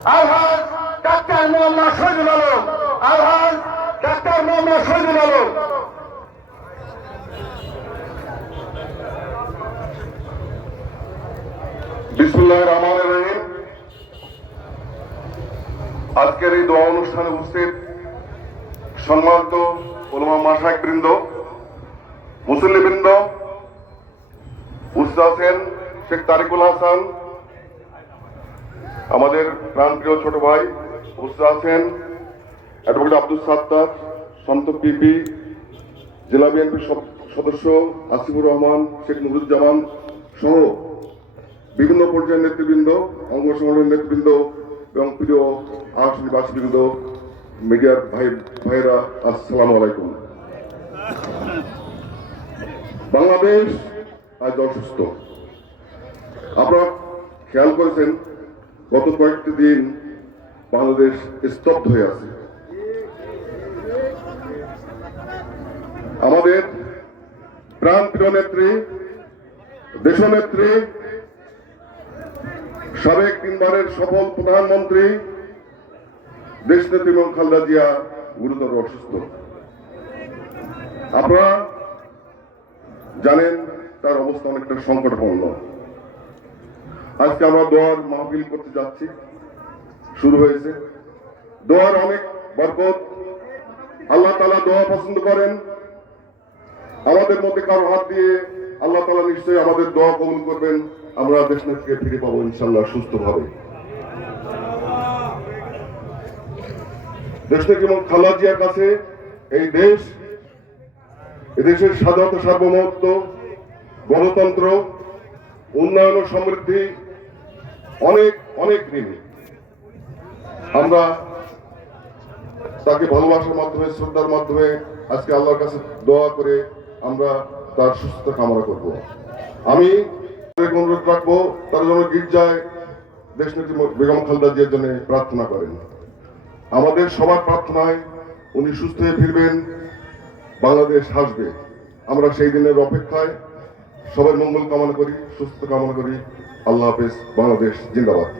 আলহাজ doctor Mohammad Shahidul Alam, আলহাজ doctor Mohammad Shahidul Alam. বিসমিল্লাহির রহমানির রহিম। আজকের এই দোয়া অনুষ্ঠানে উপস্থিত সম্মানিত উলামা মাশায়েখ বৃন্দ, মুসল্লিবৃন্দ, উপস্থিত আছেন শেখ তারিকুল হাসান, আমাদের প্রাণপ্রিয় ছোট ভাই, উপস্থিত আছেন অ্যাডভোকেট আব্দুল সাত্তার, সন্ত পিপি, জেলা বিএনপির সদস্য আসিফুর রহমান, শেখ নুরুজ্জামান সহ বিভিন্ন পর্যায়ের নেতৃবৃন্দ, অঙ্গ সংগঠনের নেতৃবৃন্দ এবং প্রিয় আসনবাসীবৃন্দ, মিডিয়ার ভাইরা, আসসালামু আলাইকুম। বাংলাদেশ আজ অসুস্থ। আপনারা খেয়াল করেছেন গত কয়েকটি দিন বাংলাদেশ স্তব্ধ হয়ে আছে। আমাদের প্রাণপ্রিয় নেত্রী, দেশনেত্রী, সাবেক তিনবারের সফল প্রধানমন্ত্রী দেশনেত্রী বেগম খালেদা জিয়া গুরুতর অসুস্থ। আপনারা জানেন তার অবস্থা অনেকটা সংকটপূর্ণ। আজকে আমরা দোয়ার মাহফিল করতে যাচ্ছি, শুরু হয়েছে। দোয়ার অনেক বরকত, আল্লাহ তাআলা দোয়া পছন্দ করেন। আমাদের মধ্যে কারো হাত দিয়ে আল্লাহ তাআলা নিশ্চয়ই আমাদের দোয়া কবুল করবেন। আমরা দেশনেত্রীকে ফিরে পাবো ইনশাআল্লাহ সুস্থভাবে। দেশনেত্রী এবং খালেদা জিয়ার কাছে এই দেশ, এদেশের স্বাধীনতা, সার্বভৌমত্ব, গণতন্ত্র, উন্নয়ন ও সমৃদ্ধি অনেক অনেক ঋণী। আমরা তাকে ভালোবাসার মাধ্যমে, শ্রদ্ধার মাধ্যমে আজকে আল্লাহর কাছে দোয়া করে আমরা তার সুস্থতা কামনা করব। আমি অনুরোধ রাখবো তার জন্য গির্জায় দেশনেত্রী বেগম খালেদা জিয়ার জন্য প্রার্থনা করেন। আমাদের সবার প্রার্থনায় উনি সুস্থ হয়ে ফিরবেন, বাংলাদেশ হাসবে। আমরা সেই দিনের অপেক্ষায় সবার মঙ্গল কামনা করি, সুস্থ কামনা করি। আল্লাহ হাফেজ। বাংলাদেশ জিন্দাবাদ।